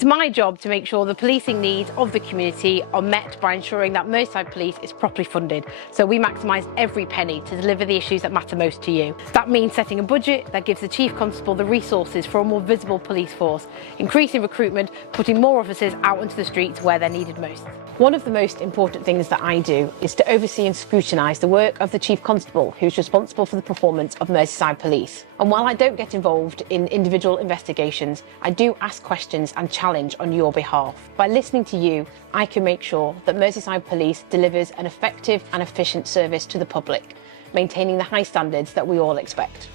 It's my job to make sure the policing needs of the community are met by ensuring that Merseyside Police is properly funded, so we maximise every penny to deliver the issues that matter most to you. That means setting a budget that gives the Chief Constable the resources for a more visible police force, increasing recruitment, putting more officers out onto the streets where they're needed most. One of the most important things that I do is to oversee and scrutinise the work of the Chief Constable, who's responsible for the performance of Merseyside Police. And while I don't get involved in individual investigations, I do ask questions and challenge on your behalf. By listening to you, I can make sure that Merseyside Police delivers an effective and efficient service to the public, maintaining the high standards that we all expect.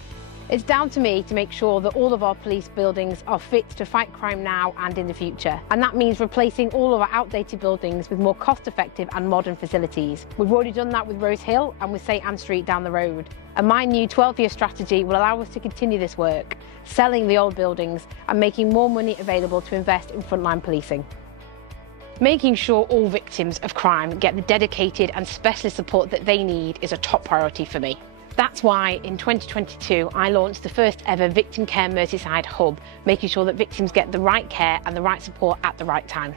It's down to me to make sure that all of our police buildings are fit to fight crime now and in the future. And that means replacing all of our outdated buildings with more cost-effective and modern facilities. We've already done that with Rose Hill and with St Anne Street down the road. And my new 12-year strategy will allow us to continue this work, selling the old buildings and making more money available to invest in frontline policing. Making sure all victims of crime get the dedicated and specialist support that they need is a top priority for me. That's why in 2022 I launched the first ever Victim Care Merseyside Hub, making sure that victims get the right care and the right support at the right time.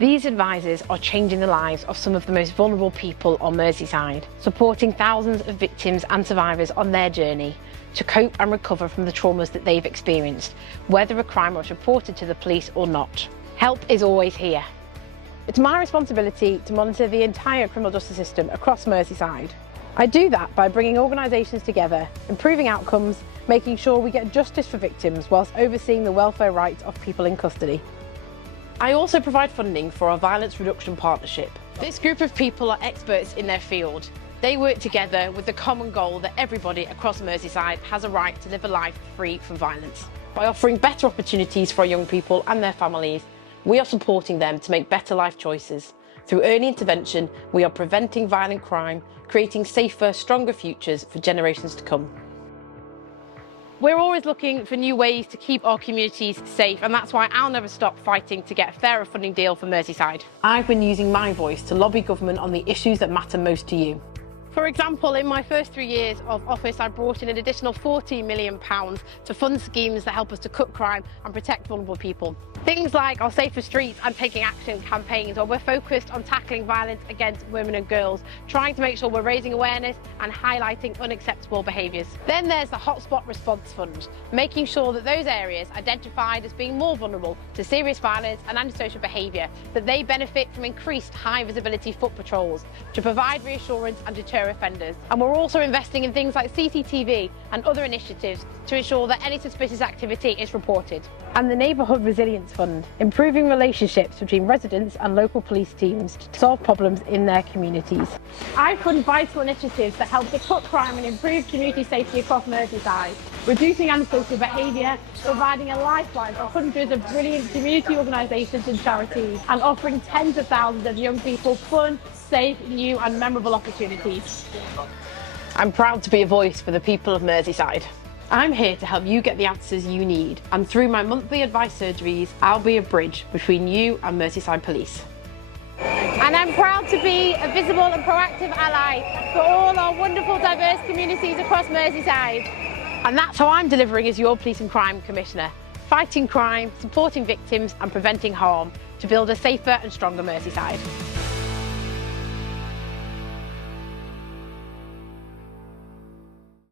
These advisors are changing the lives of some of the most vulnerable people on Merseyside, supporting thousands of victims and survivors on their journey to cope and recover from the traumas that they've experienced, whether a crime was reported to the police or not. Help is always here. It's my responsibility to monitor the entire criminal justice system across Merseyside. I do that by bringing organisations together, improving outcomes, making sure we get justice for victims whilst overseeing the welfare rights of people in custody. I also provide funding for our Violence Reduction Partnership. This group of people are experts in their field. They work together with the common goal that everybody across Merseyside has a right to live a life free from violence. By offering better opportunities for our young people and their families, we are supporting them to make better life choices. Through early intervention, we are preventing violent crime, creating safer, stronger futures for generations to come. We're always looking for new ways to keep our communities safe, and that's why I'll never stop fighting to get a fairer funding deal for Merseyside. I've been using my voice to lobby government on the issues that matter most to you. For example, in my first 3 years of office, I brought in an additional £40 million to fund schemes that help us to cut crime and protect vulnerable people. Things like our Safer Streets and Taking Action campaigns, where we're focused on tackling violence against women and girls, trying to make sure we're raising awareness and highlighting unacceptable behaviours. Then there's the Hotspot Response Fund, making sure that those areas identified as being more vulnerable to serious violence and antisocial behaviour, that they benefit from increased high visibility foot patrols to provide reassurance and deter offenders. And we're also investing in things like CCTV and other initiatives to ensure that any suspicious activity is reported. And the Neighbourhood Resilience Fund, improving relationships between residents and local police teams to solve problems in their communities. I fund vital initiatives that help to cut crime and improve community safety across Merseyside, reducing antisocial behaviour, providing a lifeline for hundreds of brilliant community organisations and charities, and offering tens of thousands of young people fun, safe, new and memorable opportunities. I'm proud to be a voice for the people of Merseyside. I'm here to help you get the answers you need, and through my monthly advice surgeries, I'll be a bridge between you and Merseyside Police. And I'm proud to be a visible and proactive ally for all our wonderful diverse communities across Merseyside. And that's how I'm delivering as your Police and Crime Commissioner, fighting crime, supporting victims and preventing harm to build a safer and stronger Merseyside.